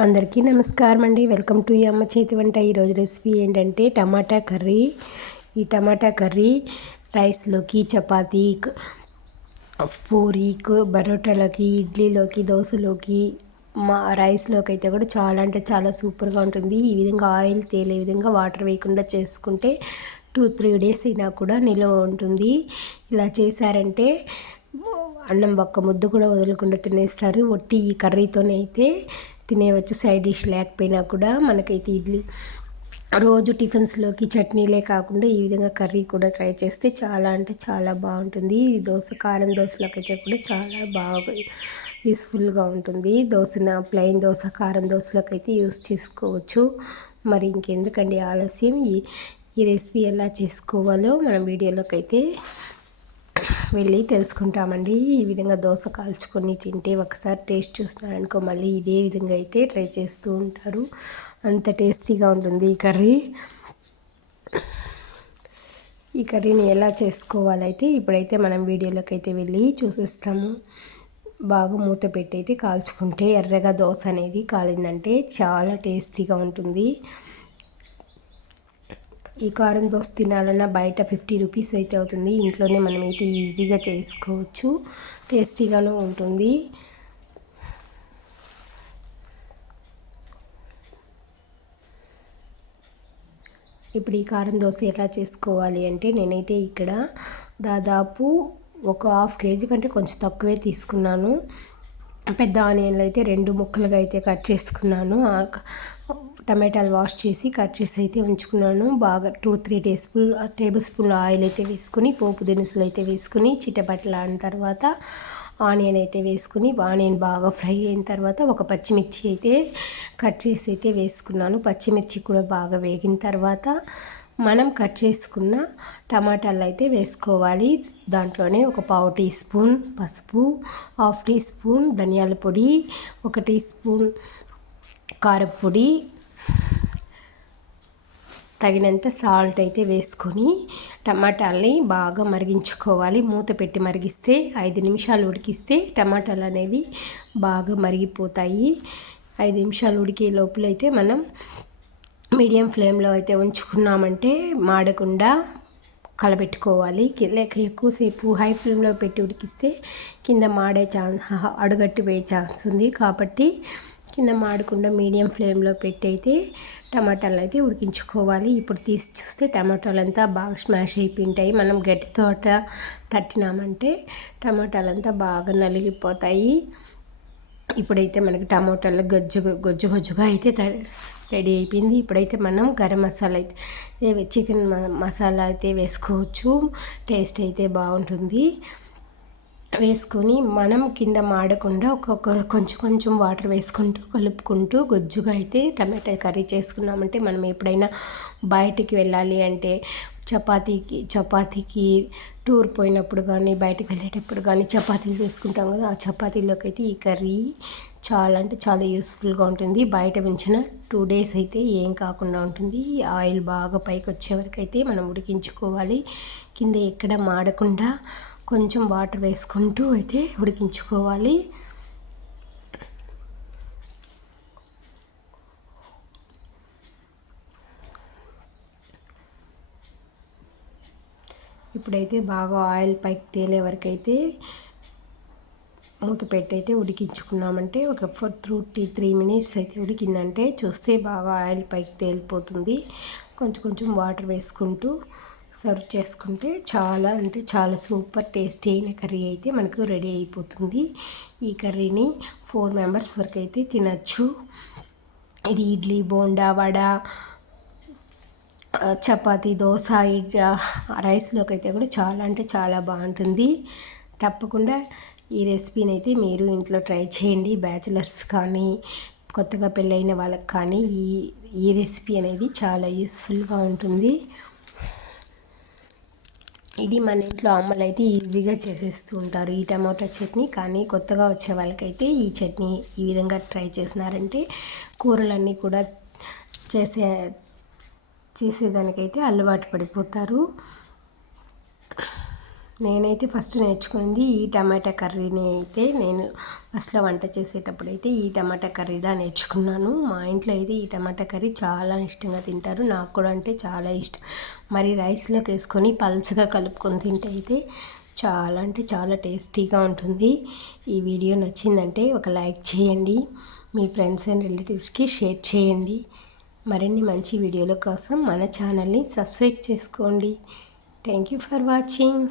అందరికీ నమస్కారం అండి. వెల్కమ్ టు ఈ అమ్మ చేతి వంట. ఈరోజు రెసిపీ ఏంటంటే టమాటా కర్రీ. ఈ టమాటా కర్రీ రైస్లోకి, చపాతీ, పూరీ, పరోటాలకి, ఇడ్లీలోకి, దోశలోకి, రైస్లోకి అయితే కూడా చాలా అంటే చాలా సూపర్గా ఉంటుంది. ఈ విధంగా ఆయిల్ తేలే విధంగా వాటర్ వేయకుండా చేసుకుంటే 2-3 డేస్ అయినా కూడా నిల్వ ఉంటుంది. ఇలా చేశారంటే అన్నం ఒక్క ముద్ద కూడా వదలకుండా తినేస్తారు. ఒట్టి ఈ కర్రీతోనే అయితే తినేవచ్చు. సైడ్ డిష్ లేకపోయినా కూడా మనకైతే ఇడ్లీ రోజు టిఫిన్స్లోకి చట్నీలే కాకుండా ఈ విధంగా కర్రీ కూడా ట్రై చేస్తే చాలా అంటే చాలా బాగుంటుంది. దోశ, కారం దోశలోకి అయితే కూడా చాలా బాగా యూస్ఫుల్గా ఉంటుంది. ప్లెయిన్ దోశ, కారం దోశలోకి అయితే యూస్ చేసుకోవచ్చు. మరి ఇంకెందుకండి ఆలస్యం, ఈ రెసిపీ ఎలా చేసుకోవాలో మనం వీడియోలోకి అయితే వెళ్ళి తెలుసుకుంటామండి. ఈ విధంగా దోశ కాల్చుకొని తింటే ఒకసారి టేస్ట్ చూస్తున్నారనుకో మళ్ళీ ఇదే విధంగా అయితే ట్రై చేస్తూ ఉంటారు. అంత టేస్టీగా ఉంటుంది ఈ కర్రీ. ఈ కర్రీని ఎలా చేసుకోవాలైతే ఇప్పుడైతే మనం వీడియోలోకి అయితే వెళ్ళి చూసేస్తాము. బాగా మూత పెట్టి అయితే కాల్చుకుంటే ఎర్రగా దోశ అనేది కాలిందంటే చాలా టేస్టీగా ఉంటుంది. ఈ కారం దోశ తినాలన్నా బయట 50 రూపీస్ అయితే అవుతుంది. ఇంట్లోనే మనమైతే ఈజీగా చేసుకోవచ్చు. టేస్టీగాను ఉంటుంది. ఇప్పుడు ఈ కారం దోశ ఎలా చేసుకోవాలి అంటే నేనైతే ఇక్కడ దాదాపు ఒక 1/2 కేజీ కంటే కొంచెం తక్కువే తీసుకున్నాను. పెద్ద ఆనియన్లు అయితే 2 ముక్కలుగా అయితే కట్ చేసుకున్నాను. టమాటాలు వాష్ చేసి కట్ చేసి అయితే ఉంచుకున్నాను. బాగా 2-3 టేబుల్ స్పూన్ల ఆయిల్ అయితే వేసుకుని, పోపు దినుసులు అయితే వేసుకుని, చిటపట్లాడిన తర్వాత ఆనియన్ అయితే వేసుకుని, ఆనియన్ బాగా ఫ్రై అయిన తర్వాత ఒక పచ్చిమిర్చి అయితే కట్ చేసి అయితే వేసుకున్నాను. పచ్చిమిర్చి కూడా బాగా వేగిన తర్వాత మనం కట్ చేసుకున్న టమాటాలు అయితే వేసుకోవాలి. దాంట్లోనే ఒక 1/4 టీ స్పూన్ పసుపు, 1/2 టీ స్పూన్ ధనియాల పొడి, 1 టీ స్పూన్ కారపొడి, తగినంత సాల్ట్ అయితే వేసుకొని టమాటాలని బాగా మరిగించుకోవాలి. మూత పెట్టి మరిగిస్తే 5 నిమిషాలు ఉడికిస్తే టమాటాలు అనేవి బాగా మరిగిపోతాయి. 5 నిమిషాలు ఉడికే లోపలైతే మనం మీడియం ఫ్లేమ్లో అయితే ఉంచుకున్నామంటే మాడకుండా కలబెట్టుకోవాలి. లేక ఎక్కువసేపు హై ఫ్లేమ్లో పెట్టి ఉడికిస్తే కింద మాడే అడుగట్టిపోయే ఛాన్స్ ఉంది. కాబట్టి కింద మాడకుండా మీడియం ఫ్లేమ్లో పెట్టి అయితే టమాటాలు అయితే ఉడికించుకోవాలి. ఇప్పుడు తీసి చూస్తే టమాటాలు అంతా బాగా స్మాష్ అయిపోయింటాయి. మనం గట్టితో తట్టినామంటే టమాటాలు అంతా బాగా నలిగిపోతాయి. ఇప్పుడైతే మనకి టమాటాలు గొజ్జుగా అయితే రెడీ అయిపోయింది. ఇప్పుడైతే మనం గరం మసాలా అయితే చికెన్ మసాలా అయితే వేసుకోవచ్చు. టేస్ట్ అయితే బాగుంటుంది. వేసుకొని మనం కింద మాడకుండా కొంచెం వాటర్ వేసుకుంటూ కలుపుకుంటూ గొజ్జుగా అయితే టమాటా కర్రీ చేసుకున్నామంటే మనం ఎప్పుడైనా బయటికి వెళ్ళాలి అంటే చపాతీకి టూర్ పోయినప్పుడు కానీ బయటకు వెళ్ళేటప్పుడు కానీ చపాతీలు చేసుకుంటాం కదా, ఆ చపాతీలోకి అయితే ఈ కర్రీ చాలా అంటే చాలా యూస్ఫుల్గా ఉంటుంది. బయట ఉంచిన 2 డేస్ అయితే ఏం కాకుండా ఉంటుంది. ఆయిల్ బాగా పైకి వచ్చే వరకు అయితే మనం ఉడికించుకోవాలి. కింద ఎక్కడ మాడకుండా కొంచెం వాటర్ వేసుకుంటూ అయితే ఉడికించుకోవాలి. ఇప్పుడైతే బాగా ఆయిల్ పైకి తేలే వరకు అయితే మూత పెట్టి అయితే ఉడికించుకున్నామంటే ఒక 3 మినిట్స్ అయితే ఉడికిందంటే చూస్తే బాగా ఆయిల్ పైకి తేలిపోతుంది. కొంచెం వాటర్ వేసుకుంటూ సర్వ్ చేసుకుంటే చాలా అంటే చాలా సూపర్ టేస్టీ అయిన కర్రీ అయితే మనకు రెడీ అయిపోతుంది. ఈ కర్రీని 4 మెంబర్స్ వరకు అయితే తినచ్చు. ఇది ఇడ్లీ, బోండా, వడ, చపాతీ, దోశ, రైస్లోకి అయితే కూడా చాలా అంటే చాలా బాగుంటుంది. తప్పకుండా ఈ రెసిపీని అయితే మీరు ఇంట్లో ట్రై చేయండి. బ్యాచిలర్స్ కానీ కొత్తగా పెళ్ళైన వాళ్ళకి కానీ ఈ రెసిపీ అనేది చాలా యూస్ఫుల్గా ఉంటుంది. ఇది మన ఇంట్లో అమ్మలు అయితే ఈజీగా చేసేస్తూ ఉంటారు ఈ టమాటా చట్నీ. కానీ కొత్తగా వచ్చే వాళ్ళకైతే ఈ చట్నీ ఈ విధంగా ట్రై చేసినారంటే కూరలన్నీ కూడా చేసేదానికైతే అలవాటు పడిపోతారు. నేనైతే ఫస్ట్ నేర్చుకున్నది ఈ టమాటా కర్రీని అయితే నేను ఫస్ట్లో వంట చేసేటప్పుడు అయితే ఈ టమాటా కర్రీదా నేర్చుకున్నాను. మా ఇంట్లో అయితే ఈ టమాటా కర్రీ చాలా ఇష్టంగా తింటారు. నాకు కూడా అంటే చాలా ఇష్టం. మరి రైస్లోకి వేసుకొని పల్చగా కలుపుకొని తింటే అయితే చాలా అంటే చాలా టేస్టీగా ఉంటుంది. ఈ వీడియో నచ్చిందంటే ఒక లైక్ చేయండి, మీ ఫ్రెండ్స్ అండ్ రిలేటివ్స్కి షేర్ చేయండి. మరిన్ని మంచి వీడియోల కోసం మన ఛానల్ని సబ్స్క్రైబ్ చేసుకోండి. Thank you for watching.